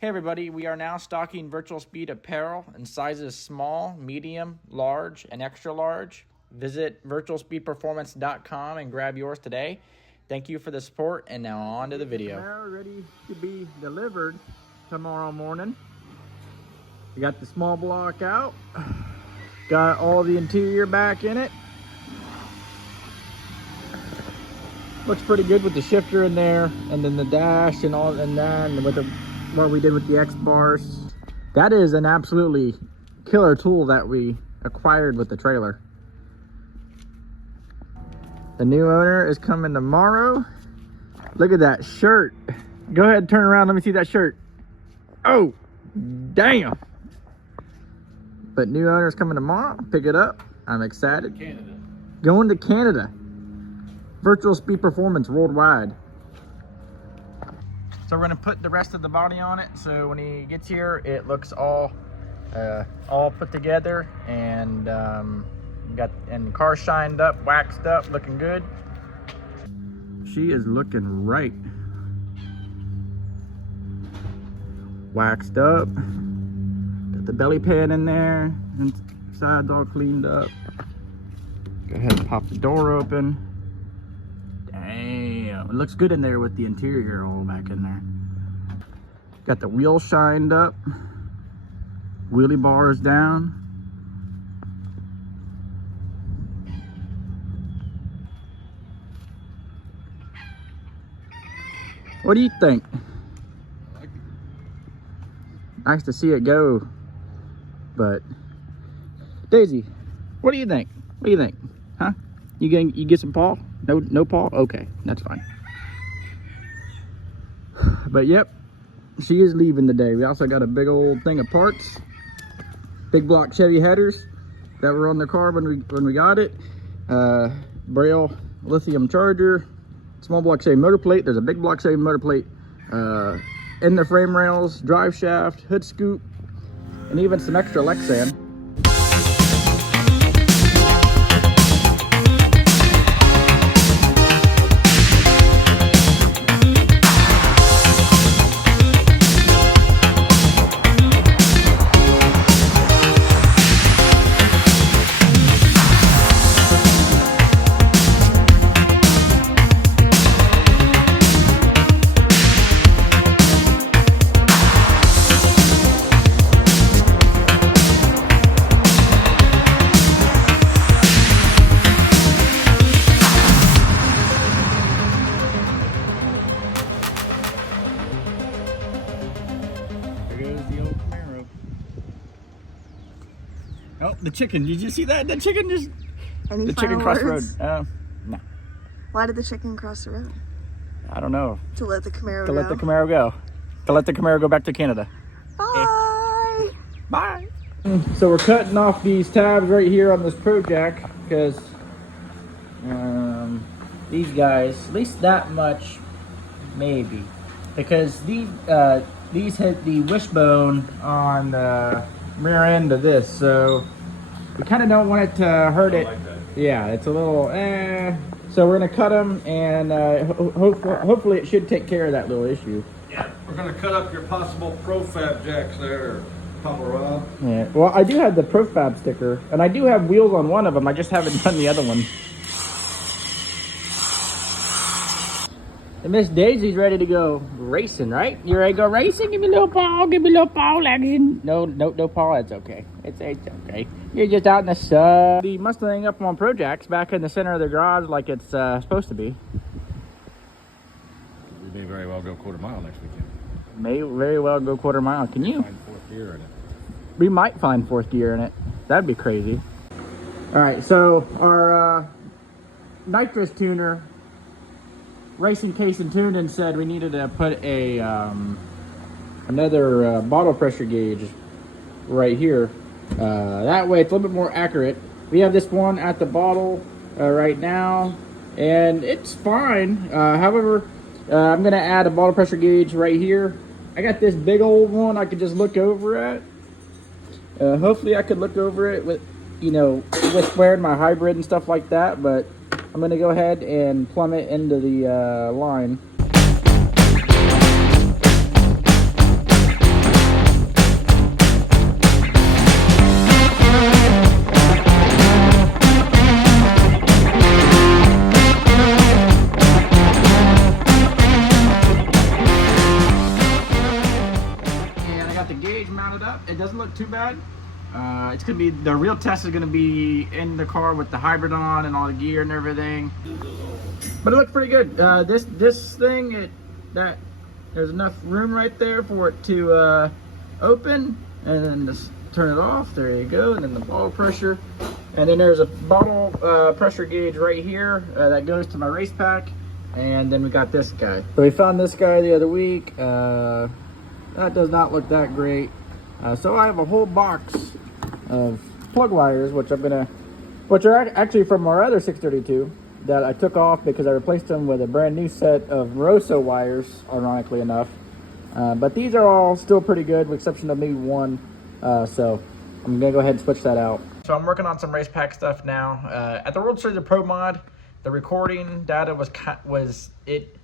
Hey everybody, we are now stocking Virtual Speed apparel in sizes small, medium, large, and extra large. Visit virtualspeedperformance.com and grab yours today. Thank you for the support, and now on to the video. Camaro ready to be delivered tomorrow morning. We got the small block out. Got all the interior back in it. Looks pretty good with the shifter in there, and then the dash and all, and then with the what we did with the X bars. That is an absolutely killer tool that we acquired with the trailer. The new owner is coming tomorrow. Look at that shirt. Go ahead and turn around, let me see that shirt. Oh, damn. But new owner is coming tomorrow. Pick it up. I'm excited. Canada. Going to Canada. Virtual Speed Performance worldwide. So we're gonna put the rest of the body on it, so when he gets here, it looks all put together, and got the car shined up, waxed up, looking good. She is looking right. Waxed up. Got the belly pan in there, and sides all cleaned up. Go ahead and pop the door open. Damn, it looks good in there with the interior all back in there. Got the wheels shined up, wheelie bars down. What do you think? I like it. Nice to see it go, but Daisy, what do you think? What do you think? Huh? You get some paw? No paw? Okay, that's fine. But yep, she is leaving today. We also got a big old thing of parts. Big block Chevy headers that were on the car when we got it. Braille lithium charger. Small block Chevy motor plate. There's a big block Chevy motor plate in the frame rails, drive shaft, hood scoop, and even some extra Lexan. Oh, the chicken. Did you see that? The chicken just... Any the chicken crossed the road. words? No. Why did the chicken cross the road? I don't know. To let the Camaro To go? let the Camaro go. To let the Camaro go back to Canada. Bye! Bye! So we're cutting off these tabs right here on this Pro Jack because these guys, at least that much, maybe. Because these hit the wishbone on the rear end of this, so we kind of don't want it to hurt it. Like that. Yeah, it's a little so we're gonna cut them, and hopefully it should take care of that little issue. Yeah, we're gonna cut up your possible profab jacks there, Papa Rob. Yeah, well, I do have the profab sticker, and I do have wheels on one of them. I just haven't done the other one. And Miss Daisy's ready to go racing, right? You ready to go racing? Give me a little paw, action. No paw, it's okay. It's okay. You're just out in the sun. The Mustang up on Pro Jacks back in the center of the garage like it's supposed to be. We may very well go quarter mile next weekend. May very well go quarter mile. Can you? Find fourth gear in it. We might find fourth gear in it. That'd be crazy. All right, so our nitrous tuner, Racing Case and Tuning, said we needed to put a another bottle pressure gauge right here. That way it's a little bit more accurate. We have this one at the bottle right now, and it's fine. However, I'm gonna add a bottle pressure gauge right here. I got this big old one I could just look over at. Hopefully I could look over it with, you know, with wearing my hybrid and stuff like that, but I'm gonna go ahead and plumb it into the line. the gauge mounted up. It doesn't look too bad. It's gonna be, the real test is gonna be in the car with the hybrid on and all the gear and everything. But it looks pretty good. This thing, there's enough room right there for it to open, and then just turn it off. There you go. And then the bottle pressure, and then there's a bottle pressure gauge right here that goes to my race pack. And then we got this guy. So we found this guy the other week. That does not look that great. So I have a whole box of plug wires, which are actually from our other 632 that I took off because I replaced them with a brand new set of Rosso wires, ironically enough. But these are all still pretty good, with exception of maybe one. So I'm gonna go ahead and switch that out. So I'm working on some race pack stuff now. At the World Series of Pro Mod, the recording data was it.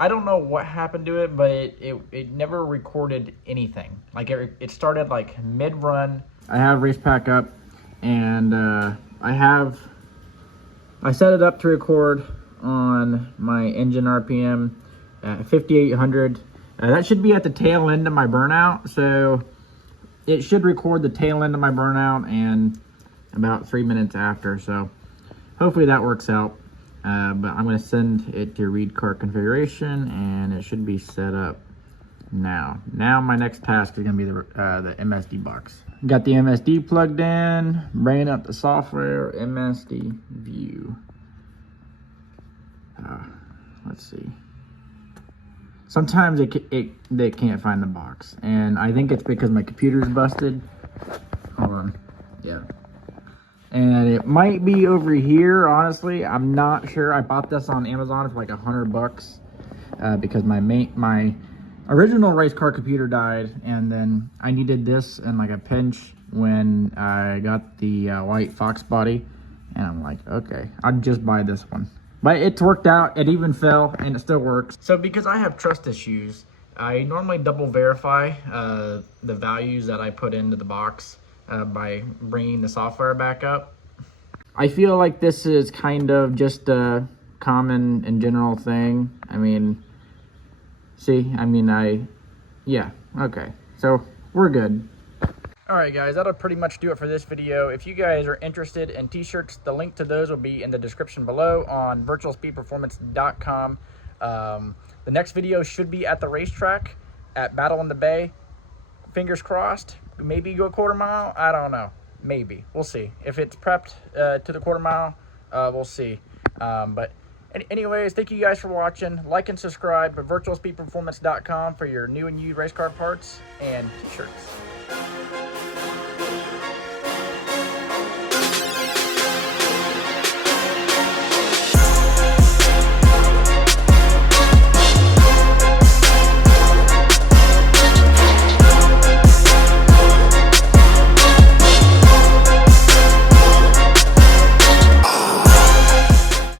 I don't know what happened to it, but it never recorded anything. Like it started like mid-run. I have race pack up, and I set it up to record on my engine RPM at 5,800. That should be at the tail end of my burnout, so it should record the tail end of my burnout and about 3 minutes after. So hopefully that works out. But I'm going to send it to read car configuration, and it should be set up now. Now my next task is going to be the MSD box. Got the MSD plugged in, bringing up the software, MSD view. Let's see. Sometimes they can't find the box, and I think it's because my computer's busted. Hold on. Yeah. And it might be over here, honestly. I'm not sure. I bought this on Amazon for like $100 because my original race car computer died, and then I needed this in like a pinch when I got the white Fox body, and I'm like, okay, I'll just buy this one. But it's worked out. It even fell, and it still works. So because I have trust issues, I normally double verify the values that I put into the box by bringing the software back up. I feel like this is kind of just a common and general thing. I mean, yeah, okay. So we're good. All right, guys, that'll pretty much do it for this video. If you guys are interested in t-shirts, the link to those will be in the description below on virtualspeedperformance.com. The next video should be at the racetrack at Battle in the Bay. Fingers crossed. Maybe go a quarter mile. I don't know. Maybe. We'll see. If it's prepped to the quarter mile, we'll see. But anyways, thank you guys for watching. Like and subscribe at virtualspeedperformance.com for your new and used race car parts and t-shirts.